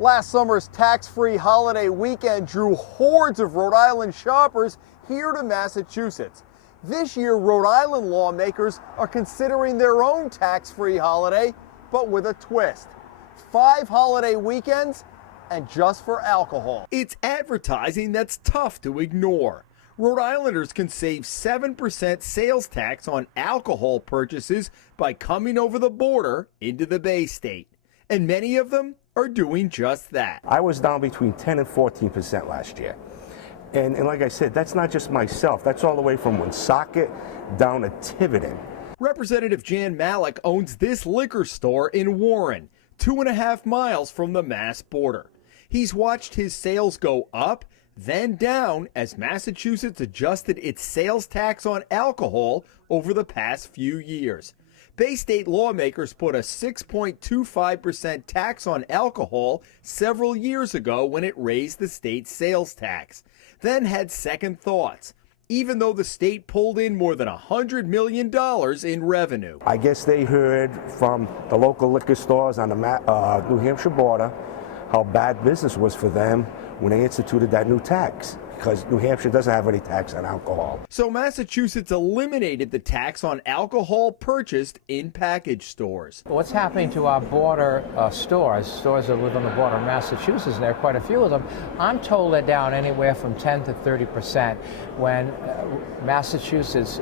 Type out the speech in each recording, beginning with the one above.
Last summer's tax-free holiday weekend drew hordes of Rhode Island shoppers here to Massachusetts. This year, Rhode Island lawmakers are considering their own tax-free holiday, but with a twist. 5 holiday weekends, and just for alcohol. It's advertising that's tough to ignore. Rhode Islanders can save 7% sales tax on alcohol purchases by coming over the border into the Bay State. And many of them are doing just that. I was down between 10 and 14% last year. And like I said, that's not just myself. That's all the way from Woonsocket down to Tiverton. Representative Jan Malik owns this liquor store in Warren, 2.5 miles from the Mass border. He's watched his sales go up, then down as Massachusetts adjusted its sales tax on alcohol over the past few years. Bay State lawmakers put a 6.25% tax on alcohol several years ago when it raised the state's sales tax, then had second thoughts, even though the state pulled in more than $100 million in revenue. I guess they heard from the local liquor stores on the New Hampshire border how bad business was for them when they instituted that new tax, because New Hampshire doesn't have any tax on alcohol. So Massachusetts eliminated the tax on alcohol purchased in package stores. What's happening to our border stores that live on the border of Massachusetts, and there are quite a few of them, I'm told they're down anywhere from 10 to 30% when Massachusetts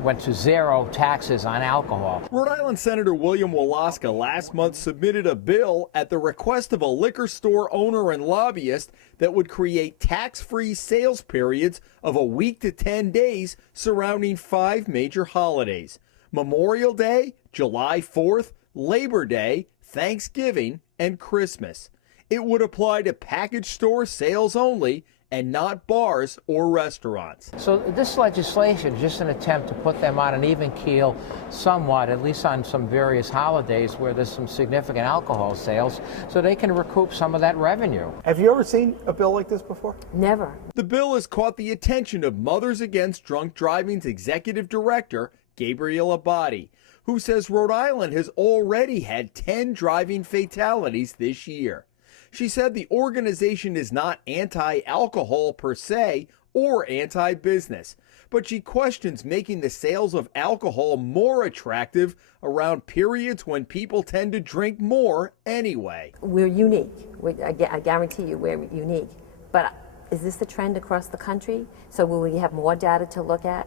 went to zero taxes on alcohol. Rhode Island Senator William Walaska last month submitted a bill at the request of a liquor store owner and lobbyist that would create tax-free sales periods of a week to 10 days surrounding 5 major holidays: Memorial Day, July 4th, Labor Day, Thanksgiving, and Christmas. It would apply to package store sales only and not bars or restaurants. So this legislation is just an attempt to put them on an even keel somewhat, at least on some various holidays where there's some significant alcohol sales, so they can recoup some of that revenue. Have you ever seen a bill like this before? Never. The bill has caught the attention of Mothers Against Drunk Driving's executive director, Gabrielle Abadi, who says Rhode Island has already had 10 driving fatalities this year. She said the organization is not anti-alcohol per se or anti-business, but she questions making the sales of alcohol more attractive around periods when people tend to drink more anyway. We're unique. I guarantee you we're unique. But is this the trend across the country? So will we have more data to look at?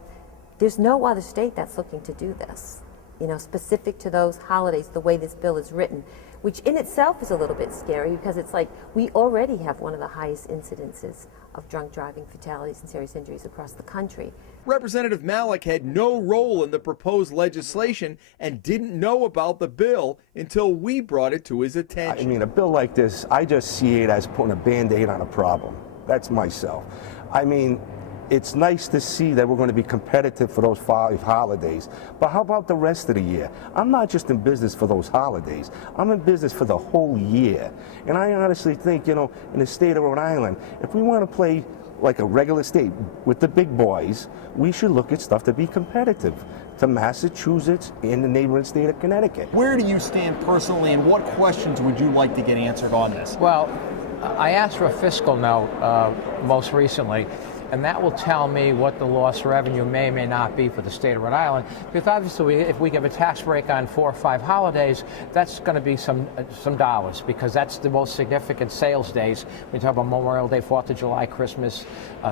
There's no other state that's looking to do this, specific to those holidays, the way this bill is written, which in itself is a little bit scary because it's like we already have one of the highest incidences of drunk driving fatalities and serious injuries across the country. Representative Malik had no role in the proposed legislation and didn't know about the bill until we brought it to his attention. I mean, a bill like this, I just see it as putting a Band-Aid on a problem. That's myself. I mean, it's nice to see that we're going to be competitive for those 5 holidays, but how about the rest of the year? I'm not just in business for those holidays. I'm in business for the whole year. And I honestly think, in the state of Rhode Island, if we want to play like a regular state with the big boys, we should look at stuff to be competitive to Massachusetts and the neighboring state of Connecticut. Where do you stand personally, and what questions would you like to get answered on this? Well, I asked for a fiscal note most recently, and that will tell me what the lost revenue may or may not be for the state of Rhode Island. Because obviously, if we give a tax break on 4 or 5 holidays, that's going to be some dollars, because that's the most significant sales days. We talk about Memorial Day, 4th of July, Christmas,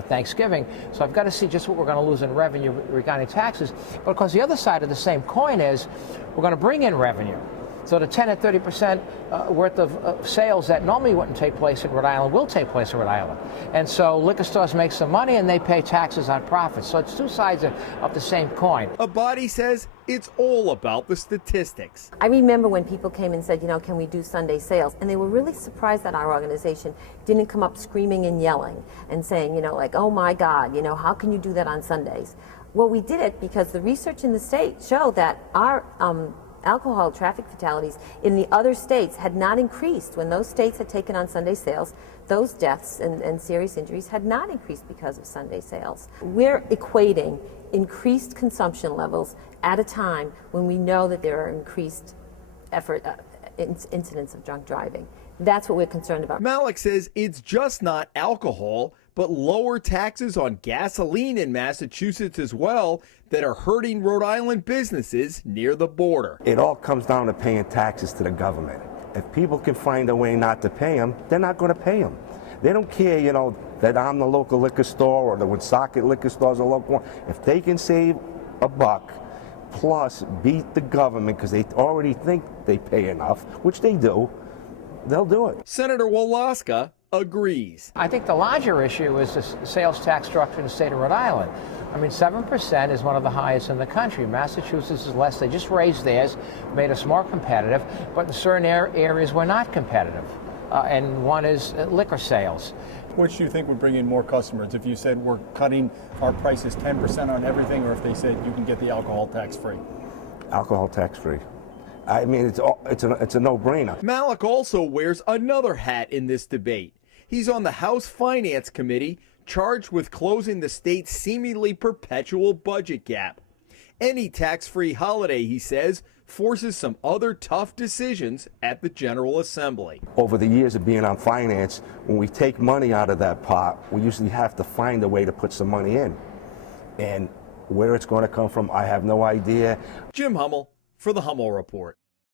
Thanksgiving. So I've got to see just what we're going to lose in revenue regarding taxes. But of course, the other side of the same coin is we're going to bring in revenue. So the 10 and 30% worth of sales that normally wouldn't take place in Rhode Island will take place in Rhode Island. And so liquor stores make some money and they pay taxes on profits. So it's two sides of the same coin. Abadi says it's all about the statistics. I remember when people came and said, can we do Sunday sales? And they were really surprised that our organization didn't come up screaming and yelling and saying, oh my God, how can you do that on Sundays? Well, we did it because the research in the state showed that our alcohol traffic fatalities in the other states had not increased. When those states had taken on Sunday sales, those deaths and serious injuries had not increased because of Sunday sales. We're equating increased consumption levels at a time when we know that there are increased incidents of drunk driving. That's what we're concerned about. Malik says it's just not alcohol, but lower taxes on gasoline in Massachusetts as well that are hurting Rhode Island businesses near the border. It all comes down to paying taxes to the government. If people can find a way not to pay them, they're not going to pay them. They don't care, that I'm the local liquor store or the Woonsocket liquor store is a local one. If they can save a buck plus beat the government because they already think they pay enough, which they do, they'll do it. Senator Woloska agrees. I think the larger issue is the sales tax structure in the state of Rhode Island. I mean, 7% is one of the highest in the country. Massachusetts is less. They just raised theirs, made us more competitive, but in certain areas we're not competitive. And one is liquor sales. Which do you think would bring in more customers? If you said we're cutting our prices 10% on everything, or if they said you can get the alcohol tax free? Alcohol tax free. I mean, it's a no-brainer. Malik also wears another hat in this debate. He's on the House Finance Committee, charged with closing the state's seemingly perpetual budget gap. Any tax-free holiday, he says, forces some other tough decisions at the General Assembly. Over the years of being on finance, when we take money out of that pot, we usually have to find a way to put some money in. And where it's going to come from, I have no idea. Jim Hummel for the Hummel Report.